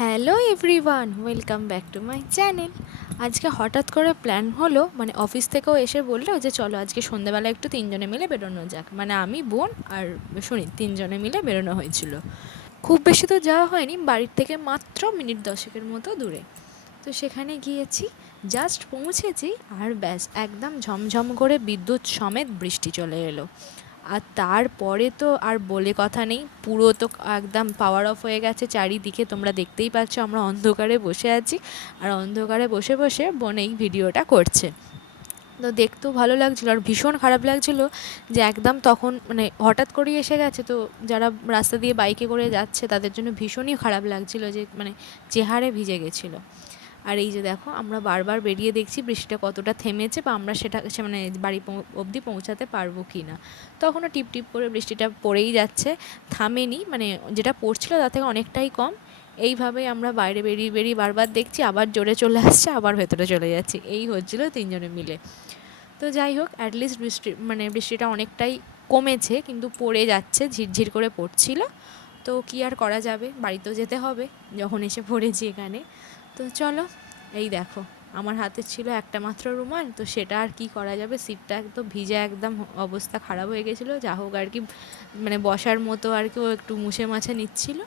Hello everyone, welcome back to my channel. আজকে হঠাৎ করে প্ল্যান হলো, মানে অফিস থেকেও এসে বললো যে চলো আজকে সন্ধ্যেবেলা একটু তিনজনে মিলে বেরোনো যাক। মানে আমি, বোন আর শুনি, তিনজনে মিলে বেরোনো হয়েছিল। খুব বেশি তো যাওয়া হয়নি, বাড়ির থেকে মাত্র মিনিট 10-এর মতো দূরে। তো সেখানে গিয়েছি, জাস্ট পৌঁছেছি আর ব্যাস একদম ঝমঝম করে বিদ্যুৎ সমেত বৃষ্টি চলে এলো। আর তারপরে তো আর বলে কথা নেই, পুরো তো একদম পাওয়ার অফ হয়ে গেছে চারিদিকে। তোমরা দেখতেই পাচ্ছ আমরা অন্ধকারে বসে আছি, আর অন্ধকারে বসে বসে বোন এই ভিডিওটা করছে। তো দেখতেও ভালো লাগছিলো, আর ভীষণ খারাপ লাগছিলো যে একদম তখন মানে হঠাৎ করেই এসে গেছে। তো যারা রাস্তা দিয়ে বাইকে করে যাচ্ছে তাদের জন্য ভীষণই খারাপ লাগছিলো, যে মানে চেহারে ভিজে গেছিলো। আর এই যে দেখো, আমরা বারবার বেরিয়ে দেখছি বৃষ্টিটা কতটা থেমেছে, বা আমরা সেটা মানে বাড়ি অবধি পৌঁছাতে পারবো কি না। তখনও টিপ টিপ করে বৃষ্টিটা পড়েই যাচ্ছে, থামেনি, মানে যেটা পড়ছিল তার থেকে অনেকটাই কম। এইভাবেই আমরা বাইরে বেরিয়ে বেরিয়ে বারবার দেখছি, আবার জোরে চলে আসছে, আবার ভেতরে চলে যাচ্ছি। এই হচ্ছিলো তিনজনে মিলে। তো যাই হোক, অ্যাটলিস্ট বৃষ্টিটা অনেকটাই কমেছে, কিন্তু পড়ে যাচ্ছে, ঝিরঝির করে পড়ছিল। তো কী আর করা যাবে, বাড়িতেও যেতে হবে যখন এসে পড়েছি এখানে। তো চলো, এই দেখো আমার হাতে ছিল একটা মাত্র রুমাল, তো সেটা আর কি করা যাবে, সিটটা একদম ভিজে, একদম অবস্থা খারাপ হয়ে গেছিলো। যা হোক আর কি, মানে বসার মতো আর কি ও একটু মুছে মাছে নিচ্ছিল।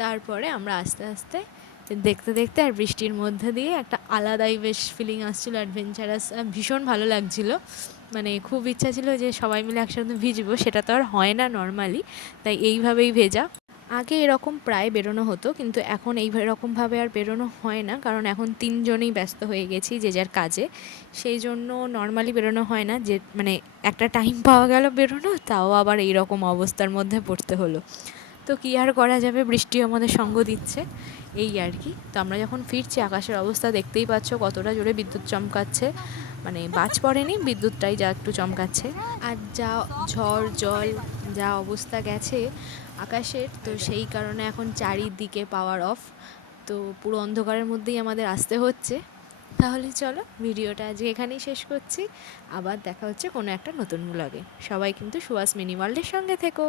তারপরে আমরা আস্তে আস্তে দেখতে দেখতে, আর বৃষ্টির মধ্যে দিয়ে একটা আলাদাই বেশ ফিলিং আসছিলো, অ্যাডভেঞ্চারাস, ভীষণ ভালো লাগছিলো। মানে খুব ইচ্ছা ছিল যে সবাই মিলে একসাথে ভিজবো, সেটা তো আর হয় না নর্মালি, তাই এইভাবেই ভেজা। আগে এরকম প্রায় বেরোনো হতো, কিন্তু এখন এই রকমভাবে আর বেরোনো হয় না, কারণ এখন তিনজনেই ব্যস্ত হয়ে গেছি যে যার কাজে। সেই জন্য নর্মালি বেরোনো হয় না, যে মানে একটা টাইম পাওয়া গেল বেরোনো, তাও আবার এই রকম অবস্থার মধ্যে পড়তে হলো। তো কী আর করা যাবে, বৃষ্টিও আমাদের সঙ্গ দিচ্ছে, এই আর কি। তো আমরা যখন ফিরছি, আকাশের অবস্থা দেখতেই পাচ্ছ কতটা জোরে বিদ্যুৎ চমকাচ্ছে। মানে বাজ পড়েনি, বিদ্যুৎটাই যা একটু চমকাচ্ছে। আর যা ঝড় জল, যা অবস্থা গেছে আকাশের, তো সেই কারণে এখন চারিদিকে পাওয়ার অফ। তো পুরো অন্ধকারের মধ্যেই আমাদের আসতে হচ্ছে। তাহলে চলো, ভিডিওটা আজকে এখানেই শেষ করছি। আবার দেখা হচ্ছে কোনো একটা নতুন ব্লগে। সবাই কিন্তু সুহাস মিনি ওয়ার্ল্ডের সঙ্গে থেকো।